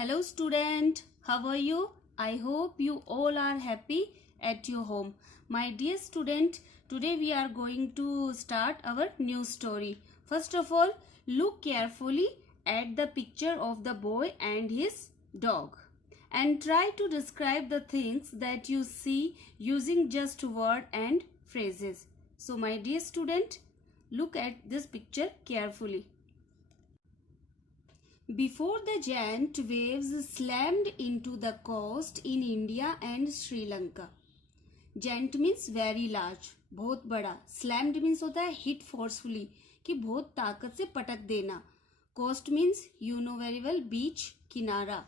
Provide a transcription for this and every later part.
Hello student, how are you? I hope you all are happy at your home. My dear student, today we are going to start our new story. First of all, look carefully at the picture of the boy and his dog and try to describe the things that you see using just words and phrases. So my dear student, look at this picture carefully. Before the giant waves slammed into the coast in India and Sri Lanka. Giant means very large, बहुत बड़ा. Slammed means होता है hit forcefully, कि बहुत ताकत से पटक देना. Coast means you know very well, beach, किनारा.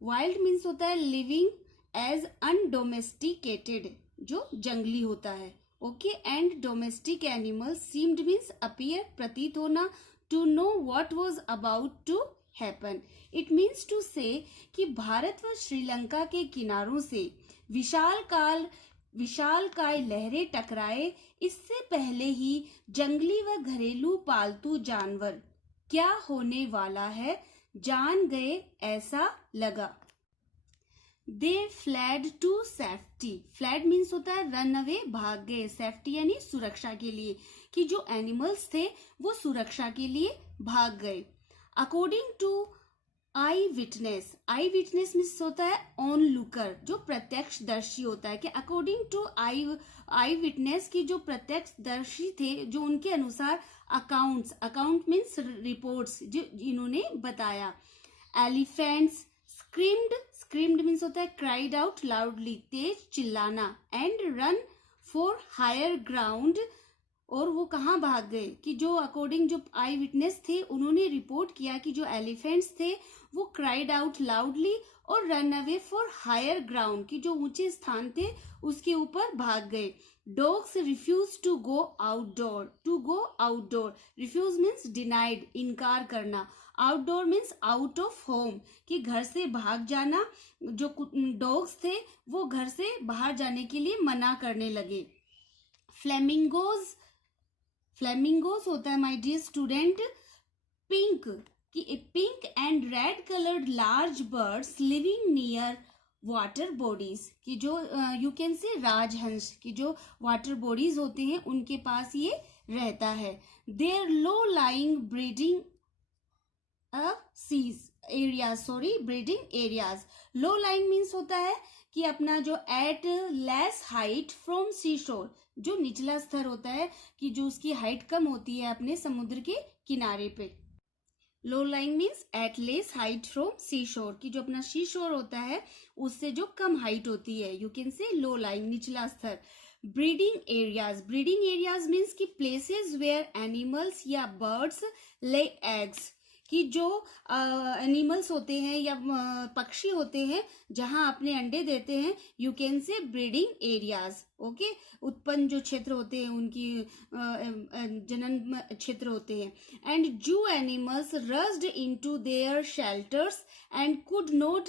Wild means होता है living as undomesticated, जो जंगली होता है. Okay, and domestic animals seemed means appear, प्रतीत होना, to know what was about to happen. It means to say कि भारत व श्रीलंका के किनारों से विशालकाय लहरें टकराए, इससे पहले ही जंगली व घरेलू पालतू जानवर क्या होने वाला है जान गए ऐसा लगा. They fled to safety. Fled means होता है रन अवे, भाग गए. सेफ्टी यानी सुरक्षा के लिए, कि जो एनिमल्स थे वो सुरक्षा के लिए भाग गए. According to eye witness. Eye witness means होता है ऑन लुकर, जो प्रत्यक्षदर्शी होता है. कि अकॉर्डिंग टू आई विटनेस की जो प्रत्यक्षदर्शी थे, जो उनके अनुसार अकाउंट मीन्स रिपोर्ट्स, जो इन्होंने बताया. एलिफेंट्स स्क्रीम्ड मीन्स होता है क्राइड आउट लाउडली, तेज चिल्लाना. And run for higher ground, और वो कहाँ भाग गए, कि जो अकॉर्डिंग जो आई विटनेस थे उन्होंने रिपोर्ट किया कि जो एलिफेंट्स थे वो क्राइड आउट लाउडली और run away for higher ground, की जो ऊंचे स्थान थे उसके ऊपर भाग गए. Dogs refuse to go outdoor. Refuse means denied, इनकार करना. Outdoor means out of home, कि घर से भाग जाना. जो डॉग्स थे वो घर से बाहर जाने के लिए मना करने लगे. फ्लेमिंगोज होता है माय डियर स्टूडेंट पिंक, कि pink and red coloured large birds living near water bodies, कि जो यू कैन से राजहंस, की जो वाटर बॉडीज होते हैं उनके पास ये रहता है. There low lying breeding breeding areas. Low lying means होता है कि अपना जो at less height from sea shore, जो निचला स्तर होता है, कि जो उसकी हाइट कम होती है अपने समुद्र के किनारे पे. Low lying means at less height from sea shore, की जो अपना सी शोर होता है उससे जो कम हाइट होती है, यू कैन से लो लाइंग, निचला स्तर. ब्रीडिंग एरियाज मीन्स की प्लेसेस वेयर एनिमल्स या बर्ड्स ले एग्स, कि जो एनिमल्स होते हैं या पक्षी होते हैं जहां अपने अंडे देते हैं, यू कैन से ब्रीडिंग एरियाज. ओके, उत्पन्न जो क्षेत्र होते हैं उनकी जनन क्षेत्र होते हैं. And zoo animals rushed into their shelters and could not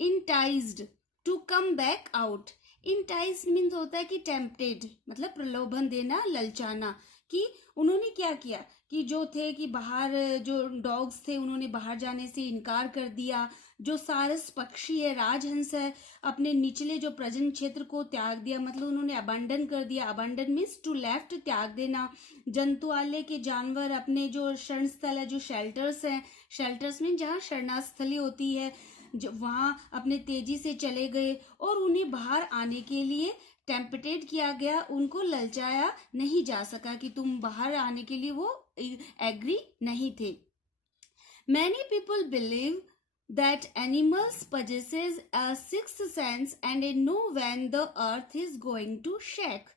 enticed to come back out. Enticed means होता है कि टेम्पटेड, मतलब प्रलोभन देना, ललचाना. कि उन्होंने क्या किया, कि जो थे कि बाहर जो डॉग्स थे उन्होंने बाहर जाने से इनकार कर दिया. जो सारस पक्षी है, राजहंस है, अपने निचले जो प्रजनन क्षेत्र को त्याग दिया, मतलब उन्होंने अबंडन कर दिया. अबंडन मीन्स टू लेफ्ट, त्याग देना. जंतुआलय के जानवर अपने जो शरण स्थल है, जो शेल्टर्स हैं, शेल्टर्स मीन जहाँ शरणास्थली होती है, जो वहां अपने तेजी से चले गए और उन्हें बाहर आने के लिए टेम्पटेड किया गया, उनको ललचाया नहीं जा सका, कि तुम बाहर आने के लिए वो एग्री नहीं थे. Many people believe that animals possesses a sixth sense and they know when the earth is going to shake.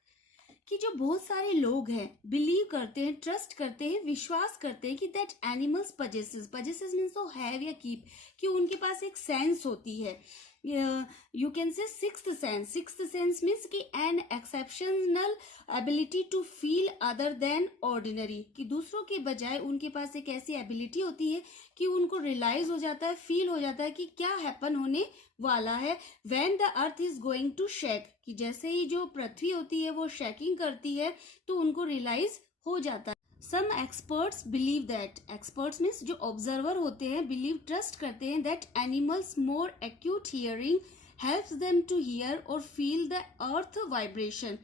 कि जो बहुत सारे लोग हैं बिलीव करते हैं, ट्रस्ट करते हैं, विश्वास करते हैं कि that animals possesses means to have या कीप, कि उनके पास एक सेंस होती है. You can say sixth sense means कि an exceptional ability to feel other than ordinary, कि दूसरों के बजाय उनके पास एक ऐसी एबिलिटी होती है कि उनको रियलाइज हो जाता है, फील हो जाता है कि क्या हैपन होने वाला है. When the earth is going to shake, कि जैसे ही जो पृथ्वी होती है वो शेकिंग करती है तो उनको रियलाइज हो जाता है. Some experts believe that, experts means जो ऑब्जर्वर होते हैं, बिलीव ट्रस्ट करते हैं that animals more acute hearing helps them to hear और feel the earth vibration.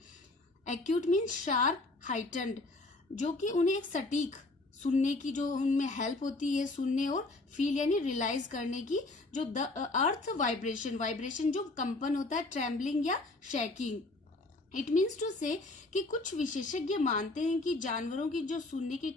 Acute means sharp, heightened, जो कि उन्हें एक सटीक सुनने की जो उनमें हेल्प होती है, सुनने और फील यानी रियलाइज करने की, जो द अर्थ वाइब्रेशन, वाइब्रेशन जो कंपन होता है, ट्रेम्बलिंग या shaking. It means to say कि कुछ विशेषज्ञ मानते हैं कि जानवरों की जो सुनने की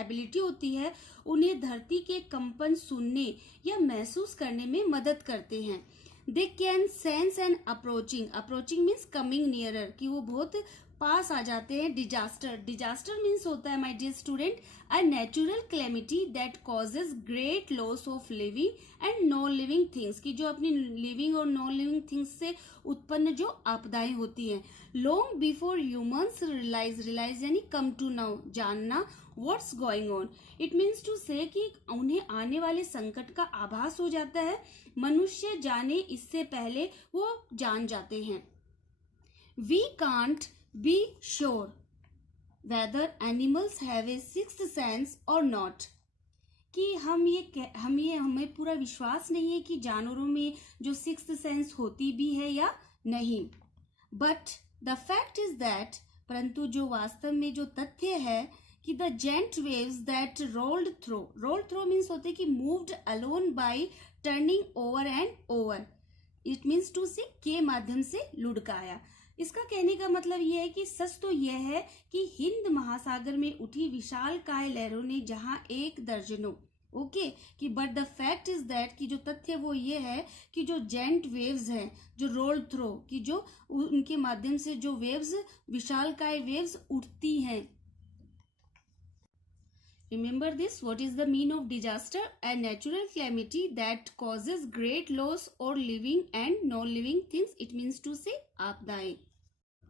एबिलिटी होती है उन्हें धरती के कंपन सुनने या महसूस करने में मदद करते हैं। They can sense and approaching, approaching means coming nearer, कि वो बहुत पास आ जाते हैं। डिजास्टर, डिजास्टर मीन्स होता है my dear student a natural calamity that causes great loss of living and non living things, की जो अपनी लिविंग और नॉन लिविंग थिंग्स से उत्पन्न जो आपदाएं होती हैं। Long before humans realise, realise यानी कम टू नाउ, जानना, what's going on. It means to say कि उन्हें आने वाले संकट का आभास हो जाता है, मनुष्य जाने इससे पहले वो जान जाते हैं। We can't be sure whether animals have a sixth sense और नॉट, कि हमें पूरा विश्वास नहीं है कि जानवरों में जो सिक्स्थ सेंस होती भी है या नहीं। But the fact is that, परंतु जो वास्तव में जो तथ्य है कि the giant waves that rolled through means होते कि moved along by turning over and over, it means to say के माध्यम से लुढ़काया। इसका कहने का मतलब यह है कि सच तो यह है कि हिंद महासागर में उठी विशालकाय लहरों ने जहां एक दर्जनों, ओके, कि but the fact is that, कि जो तथ्य वो ये है कि जो जेंट वेव्स हैं, जो रोल थ्रो, कि जो उनके माध्यम से जो वेव्स, विशालकाय वेव्स उठती हैं। Remember this, what is the mean of disaster? A natural calamity that causes great loss or living and non-living things. It means to say आपदाएं।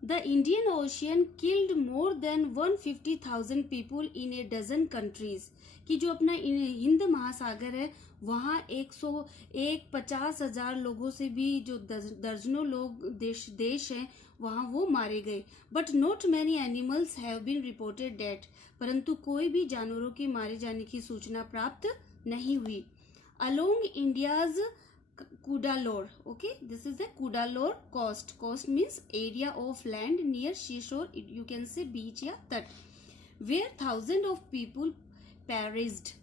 The Indian Ocean killed more than 150,000 people in a dozen countries, कि जो अपना हिंद महासागर है वहाँ 150,000 लोगों से भी जो दर्जनों लोग देश हैं वहाँ वो मारे गए। But not many animals have been reported dead, परंतु कोई भी जानवरों के मारे जाने की सूचना प्राप्त नहीं हुई। Along India's Kudalore, okay, this is the Kudalore coast. Coast means area of land near seashore, you can say beach या तट, where thousands of people perished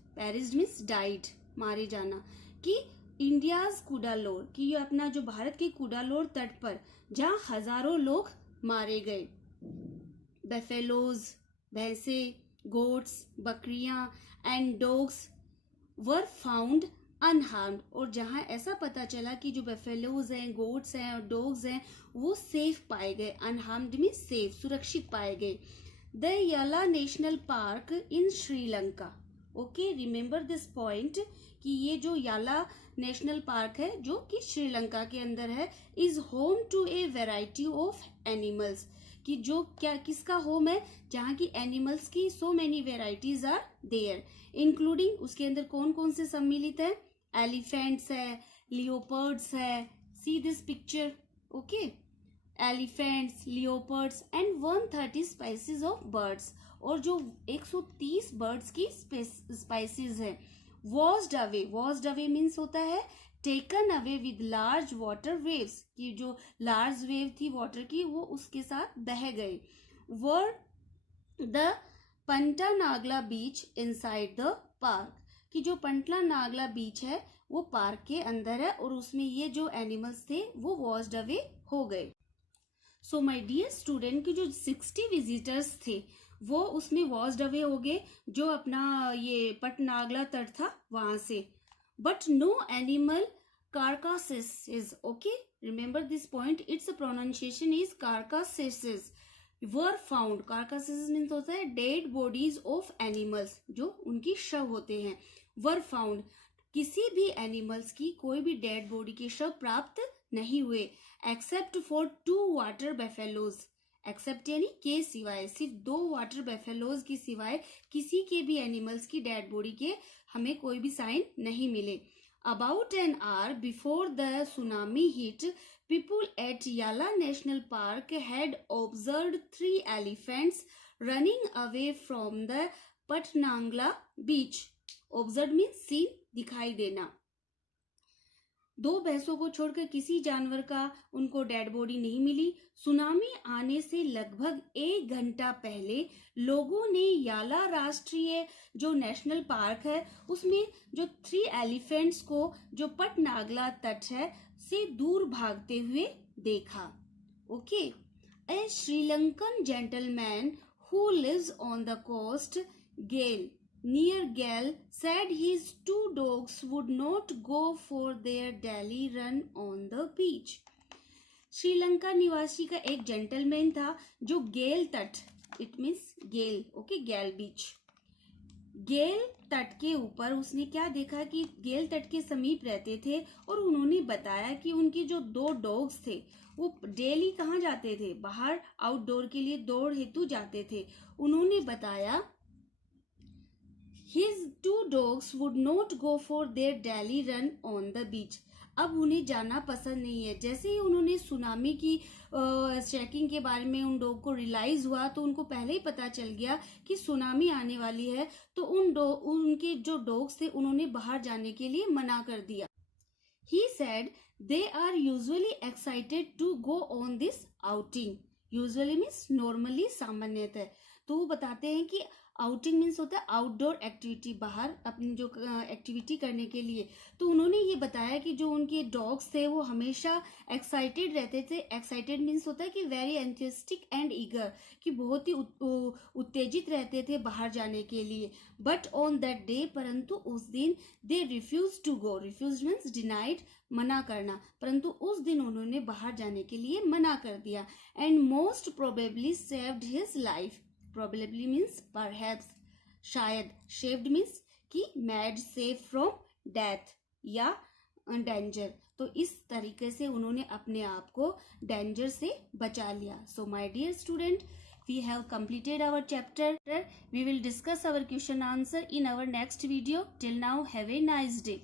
means died, मारे जाना, कि इंडियाज कुडालोर, कि ये अपना जो भारत के कुडालोर तट पर जहाँ हजारों लोग मारे गए। बेफेलोज, भैंसे, गोट्स, बकरियां and dogs were found unharmed, और जहां ऐसा पता चला कि जो बेफेलोज हैं, गोट्स हैं और डॉग्स हैं वो सेफ पाए गए। अनहार्म्ड मीन सेफ, सुरक्षित पाए गए। द याला national park in Sri Lanka, okay, remember this point, कि ये जो याला नेशनल पार्क है जो कि श्रीलंका के अंदर है, is home to a variety of animals, कि जो क्या किसका होम है, जहाँ की एनिमल्स की so many varieties are there, including, उसके अंदर कौन कौन से सम्मिलित है, एलिफेंट्स है, लियोपर्ड्स है, see this picture, okay, elephants, leopards and 130 species of birds, और जो 130 बर्ड्स की स्पाइसीज है। वॉस्ड अवे मीन्स होता है taken away with large water waves, की जो लार्ज वेव थी वाटर की वो उसके साथ बह गए। Where the Punta Nagla beach inside the park, कि जो पंटला नागला बीच है वो पार्क के अंदर है और उसमें ये जो एनिमल्स थे वो वॉस्ड अवे हो गए। सो माय डियर स्टूडेंट, की जो 60 विजिटर्स थे वो उसमें वॉस्ड अवे हो गए, जो अपना ये पटनागला तट था वहां से। But no animal carcasses, okay, remember this point, its pronunciation is carcasses, were found, carcasses means होता है dead bodies of animals, जो उनकी शव होते हैं। were found, किसी भी एनिमल्स की कोई भी डेड बॉडी के शव प्राप्त नहीं हुए, एक्सेप्ट फॉर 2 वाटर बेफेलोज, एक्सेप्ट यानी के सिवाय, सिर्फ 2 वाटर बेफेलोज के सिवाय किसी के भी एनिमल्स की डेड बॉडी के हमें कोई भी साइन नहीं मिले। About an hour before the tsunami hit, people at Yala National Park had observed 3 elephants running away from the Patnangla beach. Observed means seen, दिखाई देना. दो भैंसों को छोड़कर किसी जानवर का उनको डेड बॉडी नहीं मिली. सुनामी आने से लगभग 1 घंटा पहले लोगों ने याला राष्ट्रीय जो नेशनल पार्क है उसमें जो 3 एलिफेंट्स को जो पटनागला तट है से दूर भागते हुए देखा. Okay. A Sri Lankan gentleman who lives on the coast, near Gale, said his 2 dogs would not go for their daily run on the beach. Sri Lanka निवासी का एक जेंटलमैन था जो गेल तट, इट मीन्स गेल, ओके, गेल बीच, गेल तट के ऊपर उसने क्या देखा कि गेल तट के समीप रहते थे और उन्होंने बताया कि उनके जो 2 डॉग्स थे वो डेली कहाँ जाते थे, बाहर आउटडोर के लिए दौड़ हेतु जाते थे. उन्होंने बताया His 2 dogs would not go for their daily run on the beach. अब उन्हें जाना पसंद नहीं है. जैसे ही उन्होंने सुनामी की चेकिंग के बारे में उन डॉग को रियलाइज हुआ तो उनको पहले ही पता चल गया कि सुनामी आने वाली है, तो उनके जो डॉग्स थे उन्होंने बाहर जाने के लिए मना कर दिया. He said they are usually excited to go on this outing. Usually means normally, सामान्यतः. तो वो बताते हैं कि आउटिंग मीन्स होता है आउटडोर एक्टिविटी, बाहर अपनी जो एक्टिविटी करने के लिए. तो उन्होंने ये बताया कि जो उनके डॉग्स थे वो हमेशा एक्साइटेड रहते थे. एक्साइटेड मीन्स होता है कि वेरी एंथुसियास्टिक एंड ईगर, कि बहुत ही उत्तेजित रहते थे बाहर जाने के लिए. बट ऑन दैट डे, परंतु उस दिन, they refuse to go. Refuse means denied, मना करना. परंतु उस दिन उन्होंने बाहर जाने के लिए मना कर दिया. And most probably saved his life. Probably means perhaps, शायद. Saved means कि made safe from death या danger. तो इस तरीके से उन्होंने अपने आप को danger से बचा लिया. So my dear student, we have completed our chapter. We will discuss our question answer in our next video. Till now, have a nice day.